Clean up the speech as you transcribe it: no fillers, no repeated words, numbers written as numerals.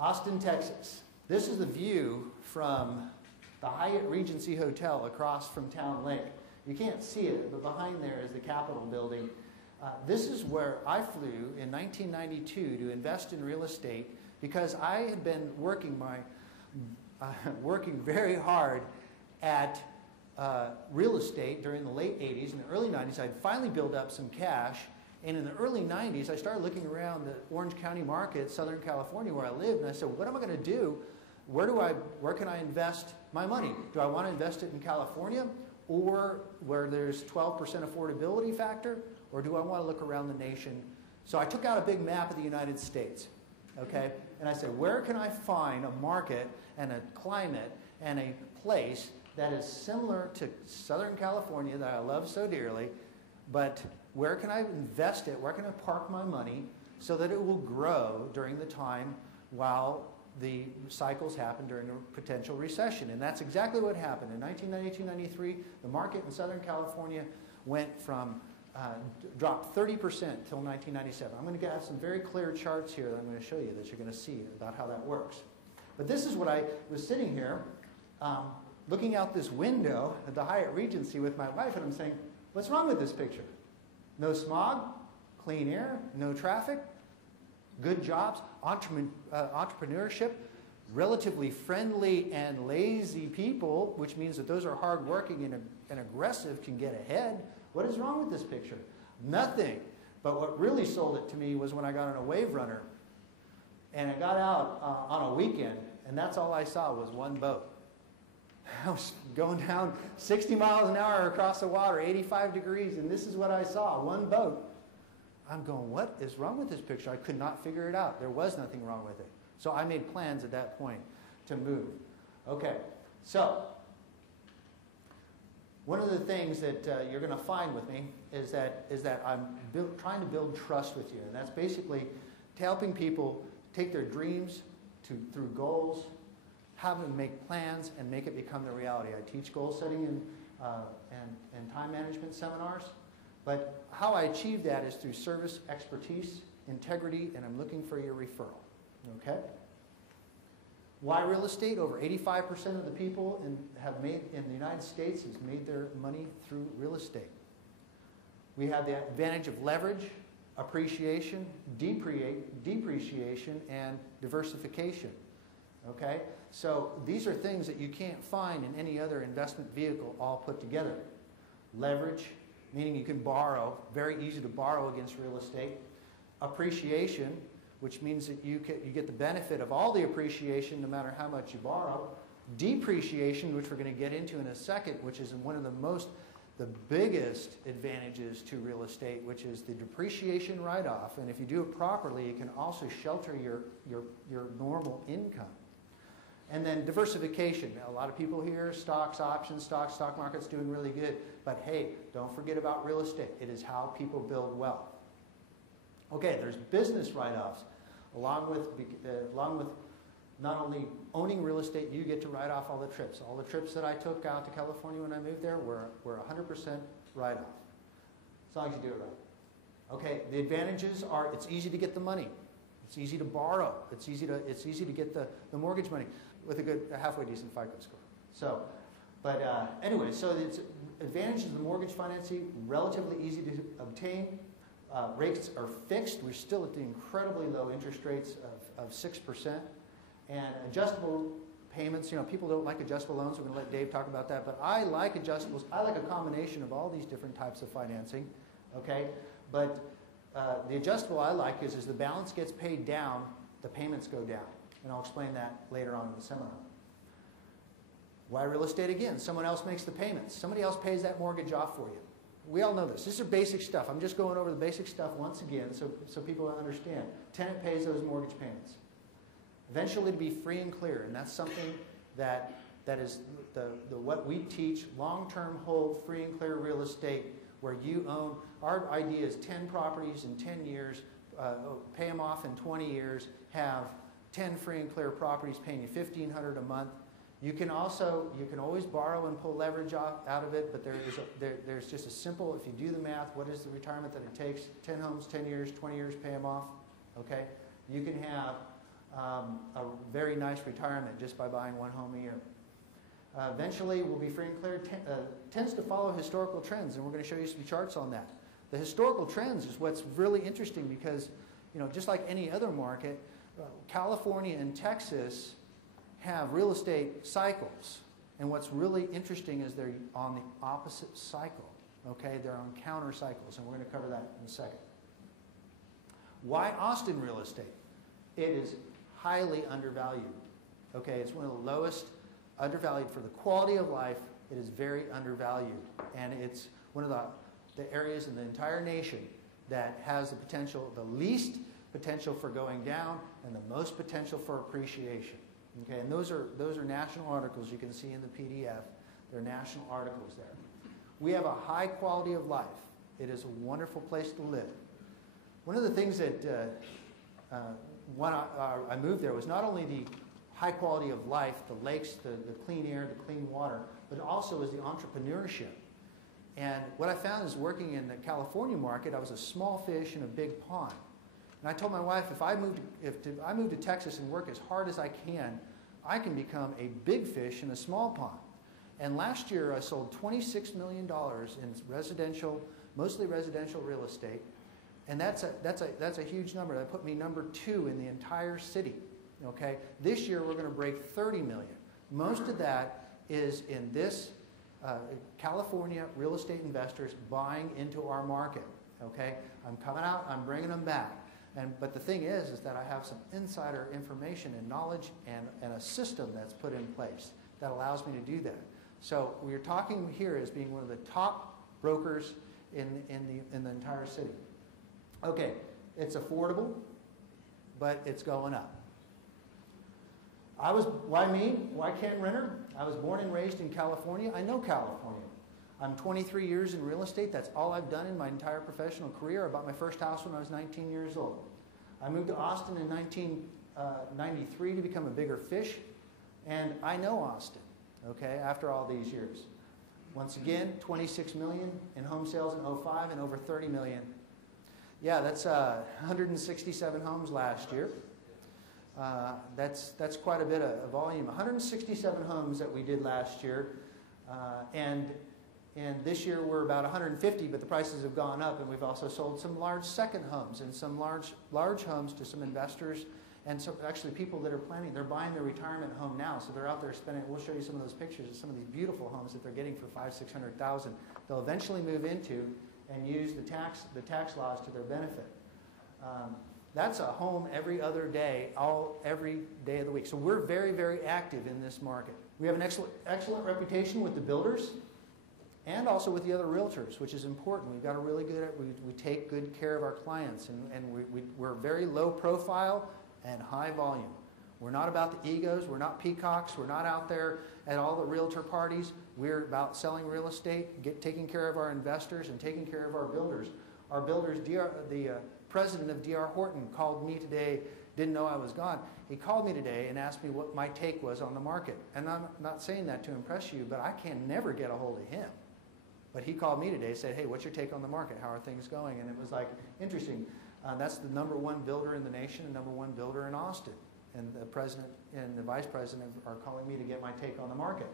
Austin, Texas. This is the view from the Hyatt Regency Hotel across from Town Lake. You can't see it, but behind there is the Capitol building. This is where I flew in 1992 to invest in real estate because I had been working very hard at real estate during the late 80s and the early 90s. I'd finally built up some cash, and in the early 90s I started looking around the Orange County market, Southern California, where I lived, and I said, what am I going to do? Where can I invest my money? Do I want to invest it in California, or where there's 12% affordability factor, or do I want to look around the nation? So I took out a big map of the United States, okay? And I said, where can I find a market and a climate and a place that is similar to Southern California that I love so dearly, but where can I invest it? Where can I park my money so that it will grow during the time while the cycles happen during a potential recession? And that's exactly what happened. In 1992-93, the market in Southern California went from dropped 30% till 1997. I'm going to have some very clear charts here that I'm going to show you that you're going to see about how that works. But this is what I was sitting here looking out this window at the Hyatt Regency with my wife, and I'm saying, what's wrong with this picture? No smog, clean air, no traffic, good jobs, entrepreneurship, relatively friendly and lazy people, which means that those are hardworking and aggressive can get ahead. What is wrong with this picture? Nothing. But what really sold it to me was when I got on a wave runner and I got out on a weekend, and that's all I saw was one boat. I was going down 60 miles an hour across the water, 85 degrees, and this is what I saw, one boat. I'm going, what is wrong with this picture? I could not figure it out. There was nothing wrong with it. So I made plans at that point to move. Okay, so one of the things that you're going to find with me is that I'm trying to build trust with you. And that's basically helping people take their dreams through goals, have them make plans, and make it become their reality. I teach goal setting and time management seminars. But how I achieve that is through service, expertise, integrity, and I'm looking for your referral. Okay? Why real estate? Over 85% of the people in the United States has made their money through real estate. We have the advantage of leverage, appreciation, depreciation, and diversification. Okay? So these are things that you can't find in any other investment vehicle all put together. Leverage, meaning you can borrow, very easy to borrow against real estate. Appreciation, which means that you get the benefit of all the appreciation no matter how much you borrow. Depreciation, which we're going to get into in a second, which is one of the biggest advantages to real estate, which is the depreciation write-off. And if you do it properly, it can also shelter your normal income. And then diversification. Now, a lot of people hear stocks, options, stock market's doing really good. But hey, don't forget about real estate. It is how people build wealth. Okay, there's business write-offs. Along with not only owning real estate, you get to write off all the trips. All the trips that I took out to California when I moved there were 100% write-off. As long as you do it right. Okay, the advantages are it's easy to get the money. It's easy to borrow. It's easy to get the mortgage money with a halfway decent FICO score. So, but anyway, so it's advantages of the mortgage financing, relatively easy to obtain. Rates are fixed. We're still at the incredibly low interest rates of 6%. And adjustable payments, people don't like adjustable loans. We're going to let Dave talk about that. But I like adjustables. I like a combination of all these different types of financing. Okay? But the adjustable I like is the balance gets paid down, the payments go down. And I'll explain that later on in the seminar. Why real estate again? Someone else makes the payments. Somebody else pays that mortgage off for you. We all know this. This is basic stuff. I'm just going over the basic stuff once again so people understand. Tenant pays those mortgage payments. Eventually to be free and clear, and that's something that is what we teach, long-term hold, free and clear real estate, where you own. Our idea is 10 properties in 10 years, pay them off in 20 years, have 10 free and clear properties paying you $1,500 a month. You can always borrow and pull leverage out of it, but there's just a simple, if you do the math, what is the retirement that it takes? 10 homes, 10 years, 20 years, pay them off, okay? You can have a very nice retirement just by buying one home a year. Eventually, we'll be free and clear. Tends to follow historical trends, and we're going to show you some charts on that. The historical trends is what's really interesting because, just like any other market, California and Texas have real estate cycles. And what's really interesting is they're on the opposite cycle. Okay, they're on counter cycles, and we're going to cover that in a second. Why Austin real estate? It is highly undervalued. Okay, it's one of the lowest undervalued for the quality of life. It is very undervalued, and it's one of the areas in the entire nation that has the potential, the least potential for going down, and the most potential for appreciation. Okay, and those are national articles you can see in the PDF. They're national articles there. We have a high quality of life. It is a wonderful place to live. One of the things that when I moved there was not only the high quality of life, the lakes, the clean air, the clean water, but also was the entrepreneurship. And what I found is working in the California market, I was a small fish in a big pond. And I told my wife, if I move to Texas and work as hard as I can become a big fish in a small pond. And last year, I sold $26 million in residential, mostly residential real estate. And that's a huge number. That put me number 2 in the entire city. Okay? This year, we're going to break 30 million. Most of that is in this California real estate investors buying into our market. Okay? I'm coming out, I'm bringing them back. But the thing is that I have some insider information and knowledge and a system that's put in place that allows me to do that. So we're talking here as being one of the top brokers in the entire city. Okay, it's affordable, but it's going up. Why me? Why Kenn Renner? I was born and raised in California. I know California. I'm 23 years in real estate. That's all I've done in my entire professional career. I bought my first house when I was 19 years old. I moved to Austin in 1993 to become a bigger fish, and I know Austin, okay, after all these years. Once again, 26 million in home sales in 2005 and over 30 million. Yeah, that's 167 homes last year. That's quite a bit of volume. 167 homes that we did last year, and this year we're about 150, but the prices have gone up, and we've also sold some large second homes and some large homes to some investors and so actually people that are planning, they're buying their retirement home now, so they're out there spending. We'll show you some of those pictures of some of these beautiful homes that they're getting for $500,000-600,000. They'll eventually move into and use the tax laws to their benefit. That's a home every other day, every day of the week. So we're very, very active in this market. We have an excellent reputation with the builders and also with the other realtors, which is important. We've got a really good, we take good care of our clients, and we're very low profile and high volume. We're not about the egos. We're not peacocks. We're not out there at all the realtor parties. We're about selling real estate, taking care of our investors, and taking care of our builders. Our builders, the president of D.R. Horton called me today, didn't know I was gone. He called me today and asked me what my take was on the market. And I'm not saying that to impress you, but I can never get a hold of him. But he called me today and said, hey, what's your take on the market? How are things going? And it was like, interesting. That's the #1 builder in the nation and #1 builder in Austin. And the president and the vice president are calling me to get my take on the market.